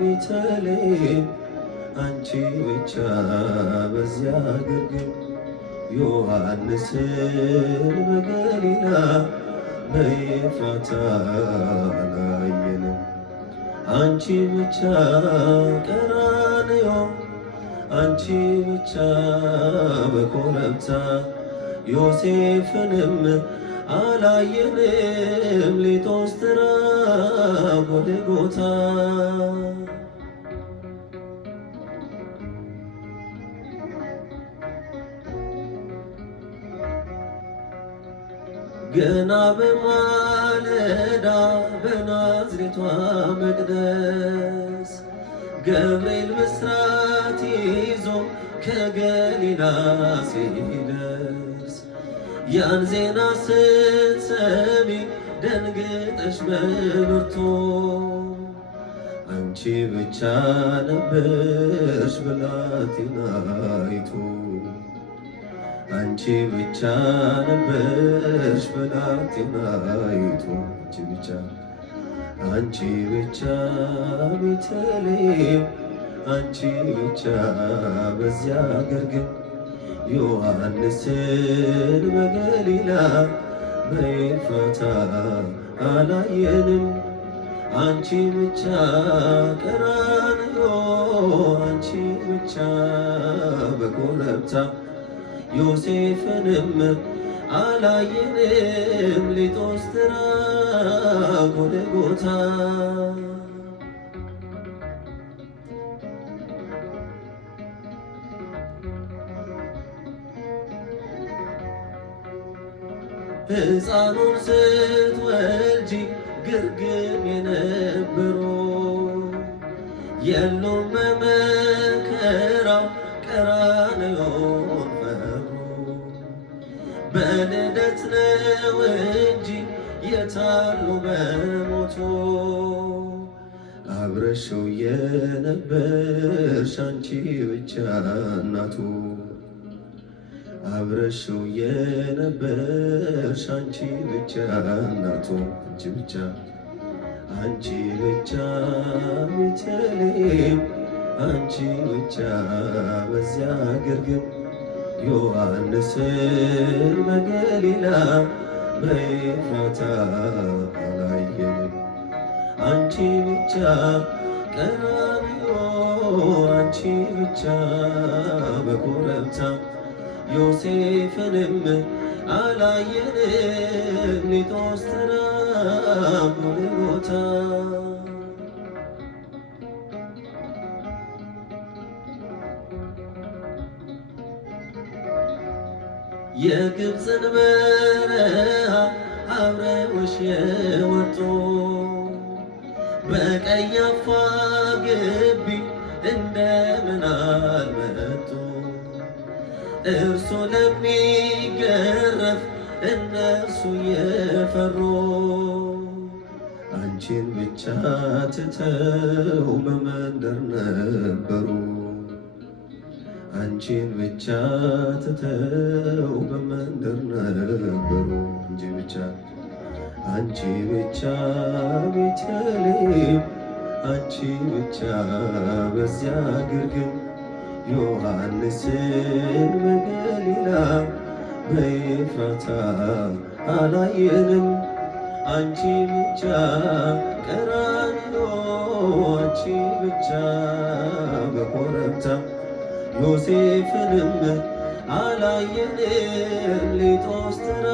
ቤተልሔም አንቺ ብቻ በዚያ ግርግም ዮሐንስን በገሊላ በኤፍራታ አላየንም። አንቺ ብቻ ቀራንዮ አንቺ ብቻ በኮረብታ ዮሴፍንም አላየንም። ሊቶስትራ ጎልጎታ ገና በማለዳ በናዝሬቷ መቅደስ ገብርኤል ብስራት ይዞ ከገሊላ ሲደርስ ያን ዜና ስትሰሚ ደንግጠሽ በብርቱ አንቺ ብቻ ነበርሽ ብላቴናይቱ አንቺ ብቻ ነበርሽ ብላቴናይቱ አንቺ ብቻ ቤተልሔም አንቺ ብቻ በዚያ ግርግም ዮሐንስን በገሊላ በኤፍራታ አላየንም። አንቺ ብቻ ቀራንዮ አንቺ ብቻ በኮረብታ ዮሴፍንም አላየንም። ሊቶስትራ ጎልጎታ ሕፃኑን ስትወልጂ ግርግም የነበሩ የሉም በመከራው ቀራንዮን ፈሩ። በልደት ነው እንጂ የታሉ በሞቱ አብረሽው የነበርሽ አንቺ ብቻ እናቱ አብረሽው የነበርሽ አንቺ ብቻ እናቱ አንቺ ብቻ ቤተልሔም አንቺ ብቻ በዚያ ግርግም ዮሐንስን በገሊላ በኤፍራታ አላየንም። አንቺ ብቻ ቀራንዮ አንቺ ብቻ በኮረብታ ዮሴፍንም አላየንም። ሊቶስትራ ጎልጎታ የግብፅን በረሃ አብረውሽ የወጡ በቀያፋ ግቢ እንደምን አልመጡ እርሱ ለሚገረፍ እነርሱ የፈሩ አንቺን ብቻ ትተው በመንደር ነበሩ አንቺን ብቻ ትተው በመንደር ነበሩ አንቺ ብቻ ቤተልሔም አንቺ ብቻ በዚያ ግርግም ዮሐንስን በገሊላ በኤፍራታ አላየንም። አንቺ ብቻ ቀራንዮ አንቺ ብቻ በኮረብታ ዮሴፍንም አላየንም። ሊቶስትራ